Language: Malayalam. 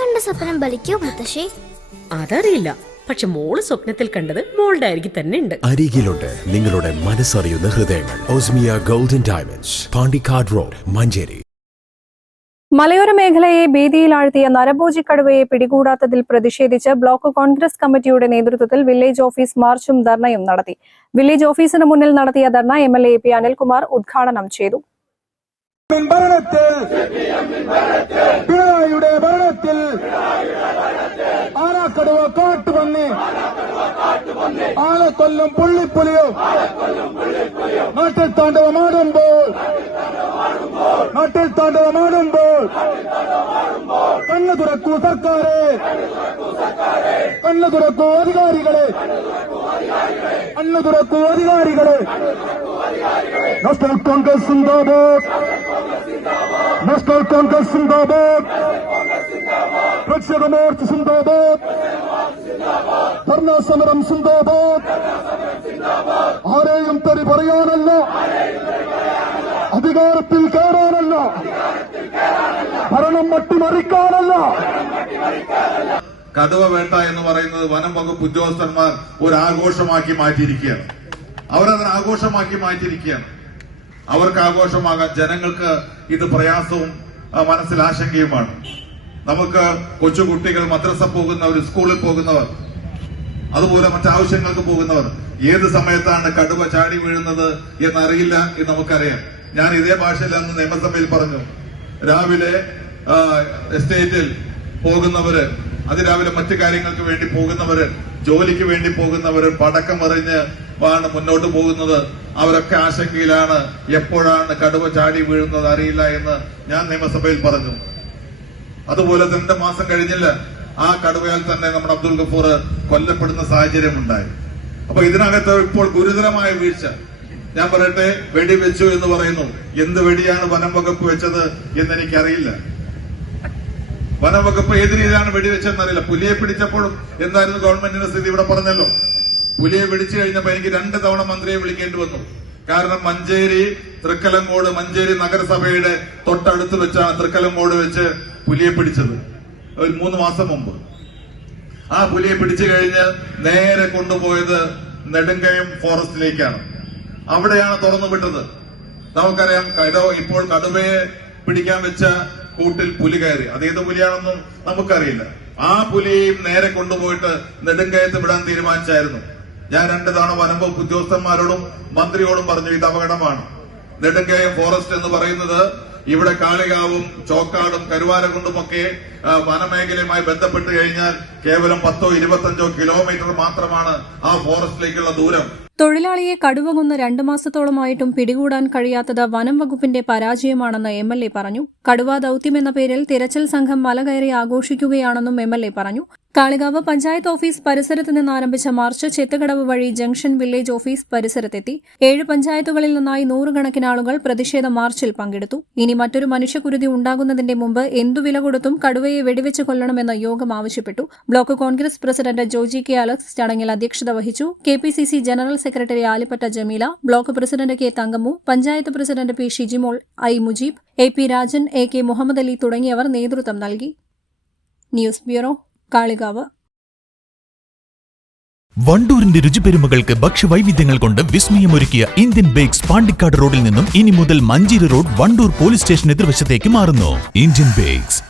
കണ്ട സ്വപ്നം ബലിക്കോ മുത്തശ്ശി? അതറിയില്ല, പക്ഷെ മോള് സ്വപ്നത്തിൽ കണ്ടത് മോളുടെ അരികിൽ തന്നെ ഉണ്ട്. അരികിലുണ്ട് നിങ്ങളുടെ മനസ്സറിയുന്ന ഹൃദയങ്ങൾ. ഓസ്മിയ golden diamonds, Pandikkad road, Manjeri. മലയോര മേഖലയെ ഭീതിയിലാഴ്ത്തിയ നരഭോജി കടുവയെ പിടികൂടാത്തതിൽ പ്രതിഷേധിച്ച് ബ്ലോക്ക് കോൺഗ്രസ് കമ്മിറ്റിയുടെ നേതൃത്വത്തിൽ വില്ലേജ് ഓഫീസ് മാർച്ചും ധർണയും നടത്തി. വില്ലേജ് ഓഫീസിന് മുന്നിൽ നടത്തിയ ധർണ MLA AP അനിൽകുമാർ ഉദ്ഘാടനം ചെയ്തു. പിണറായിയുടെ ഭരണത്തിൽ ആനക്കടുവ കാട്ടുപന്നി, ആനക്കൊല്ലും പുള്ളിപ്പുലിയോ നാട്ടിൽ താണ്ഡവമാടുമ്പോൾ കണ്ണു തുറക്കൂ സർക്കാരെ, കണ്ണു തുറക്കൂ അധികാരികളെ, കണ്ണു തുറക്കൂ അധികാരികളെ. നാഷണൽ കോൺഗ്രസ് സിന്ദാബാദ്, നാഷണൽ കോൺഗ്രസ് സിന്ദാബാദ്, പ്രതിഷേധ മോർച്ച സിന്ദാബാദ്, ധർണാ സമരം സിന്ദാബാദ്. ആരെയും തെറി പറയാനല്ല, അധികാരത്തിൽ കയറാനല്ല, ഭരണം മട്ടിമറിക്കാനല്ല. കടുവ വേട്ട എന്ന് പറയുന്നത് വനം വകുപ്പ് ഉദ്യോഗസ്ഥന്മാർ ഒരു ആഘോഷമാക്കി മാറ്റിയിരിക്കുകയാണ്. അവരതിന് ആഘോഷമാക്കി മാറ്റിയിരിക്കുകയാണ്. അവർക്ക് ആഘോഷമാകാൻ ജനങ്ങൾക്ക് ഇത് പ്രയാസവും മനസ്സിൽ ആശങ്കയുമാണ്. നമുക്ക് കൊച്ചുകുട്ടികൾ മദ്രസ പോകുന്നവർ, സ്കൂളിൽ പോകുന്നവർ, അതുപോലെ മറ്റാവശ്യങ്ങൾക്ക് പോകുന്നവർ ഏത് സമയത്താണ് കടുവ ചാടി വീഴുന്നത് എന്നറിയില്ല എന്ന് നമുക്കറിയാം. ഞാൻ ഇതേ ഭാഷയിൽ അന്ന് നിയമസഭയിൽ പറഞ്ഞു, രാവിലെ എസ്റ്റേറ്റിൽ പോകുന്നവര്, അതിരാവിലെ മറ്റു കാര്യങ്ങൾക്ക് വേണ്ടി പോകുന്നവര്, ജോലിക്ക് വേണ്ടി പോകുന്നവര് പടക്കം എറിഞ്ഞ് ആണ് മുന്നോട്ട് പോകുന്നത്. അവരൊക്കെ ആശങ്കയിലാണ്, എപ്പോഴാണ് കടുവ ചാടി വീഴുന്നത് അറിയില്ല എന്ന് ഞാൻ നിയമസഭയിൽ പറഞ്ഞു. അതുപോലെ 2 മാസം കഴിഞ്ഞില്ല, ആ കടുവയാൽ തന്നെ നമ്മുടെ അബ്ദുൽ ഗഫൂർ കൊല്ലപ്പെടുന്ന സാഹചര്യമുണ്ടായി. അപ്പൊ ഇതിനകത്ത് ഇപ്പോൾ ഗുരുതരമായ വീഴ്ച. ഞാൻ പറയട്ടെ, വെടിവെച്ചു എന്ന് പറയുന്നു. എന്ത് വെടിയാണ് വനം വകുപ്പ് വെച്ചത് എന്നെനിക്കറിയില്ല. വനം വകുപ്പ് ഏത് രീതിയിലാണ് വെടിവെച്ചതെന്നറിയില്ല. പുലിയെ പിടിച്ചപ്പോഴും എന്തായിരുന്നു ഗവൺമെന്റിന്റെ സ്ഥിതി ഇവിടെ പറഞ്ഞല്ലോ. പുലിയെ പിടിച്ചു കഴിഞ്ഞപ്പോൾ എനിക്ക് 2 തവണ മന്ത്രിയെ വിളിക്കേണ്ടി വന്നു. കാരണം മഞ്ചേരി തൃക്കലങ്കോട്, മഞ്ചേരി നഗരസഭയുടെ തൊട്ടടുത്ത് വെച്ചാണ് തൃക്കലങ്കോട് വെച്ച് പുലിയെ പിടിച്ചത്, ഒരു 3 മാസം മുമ്പ്. ആ പുലിയെ പിടിച്ചു കഴിഞ്ഞ് നേരെ കൊണ്ടുപോയത് നെടുങ്കയം ഫോറസ്റ്റിലേക്കാണ്. അവിടെയാണ് തുറന്നു വിട്ടത്. നമുക്കറിയാം, ഇപ്പോൾ കടുവയെ പിടിക്കാൻ വെച്ച കൂട്ടിൽ പുലി കയറി. അതേത് പുലിയാണെന്നും നമുക്കറിയില്ല. ആ പുലിയെയും നേരെ കൊണ്ടുപോയിട്ട് നെടുങ്കയത്ത് വിടാൻ തീരുമാനിച്ചായിരുന്നു. ഞാൻ 2 തവണ വനം വകുപ്പ് ഉദ്യോഗസ്ഥന്മാരോടും മന്ത്രിയോടും പറഞ്ഞു, ഇത് അപകടമാണ്. നെടുങ്കയം ഫോറസ്റ്റ് എന്ന് പറയുന്നത് ഇവിടെ കാളികാവും ചോക്കാടും കരുവാരകുണ്ടുമൊക്കെ വനമേഖലയുമായി ബന്ധപ്പെട്ട് കഴിഞ്ഞാൽ കേവലം 10-25 കിലോമീറ്റർ മാത്രമാണ് ആ ഫോറസ്റ്റിലേക്കുള്ള ദൂരം. തൊഴിലാളിയെ കടുവ കൊന്ന് 2 മാസത്തോളമായിട്ടും പിടികൂടാൻ കഴിയാത്തത് വനം വകുപ്പിന്റെ പരാജയമാണെന്ന് MLA പറഞ്ഞു. കടുവ ദൌത്യമെന്ന പേരിൽ തിരച്ചിൽ സംഘം മലകയറി ആഘോഷിക്കുകയാണെന്നും MLA പറഞ്ഞു. കാളികാവ് പഞ്ചായത്ത് ഓഫീസ് പരിസരത്ത് നിന്ന് ആരംഭിച്ച മാർച്ച് ചെത്തുകടവ് വഴി ജംഗ്ഷൻ വില്ലേജ് ഓഫീസ് പരിസരത്തെത്തി. 7 പഞ്ചായത്തുകളിൽ നിന്നായി 100 കണക്കിന് ആളുകൾ പ്രതിഷേധ മാർച്ചിൽ പങ്കെടുത്തു. ഇനി മറ്റൊരു മനുഷ്യക്കുരുതി ഉണ്ടാകുന്നതിന്റെ മുമ്പ് എന്തു വില കൊടുത്തും കടുവയെ വെടിവെച്ച് കൊല്ലണമെന്ന് യോഗം ആവശ്യപ്പെട്ടു. Block Congress president Joji K Alex ചടങ്ങിൽ അധ്യക്ഷത വഹിച്ചു. KPCC general secretary Alippatta Jameela, block president K Thankammu, panchayat president P Shijimol, I Mujeeb, AP Rajan, AK Muhammad Ali തുടങ്ങിയവർ നേതൃത്വം നൽകി. News bureau, Kalikavu. വണ്ടൂരിന്റെ രുചിപെരുമകൾക്ക് ഭക്ഷ്യവൈവിധ്യങ്ങൾ കൊണ്ട് വിസ്മയമൊരുക്കിയ ഇന്ത്യൻ ബേക്സ് പാണ്ടിക്കാട് റോഡിൽ നിന്നും ഇനി മുതൽ Manjeri road Wandoor police station എതിർവശത്തേക്ക് മാറുന്നു. Indian bakes.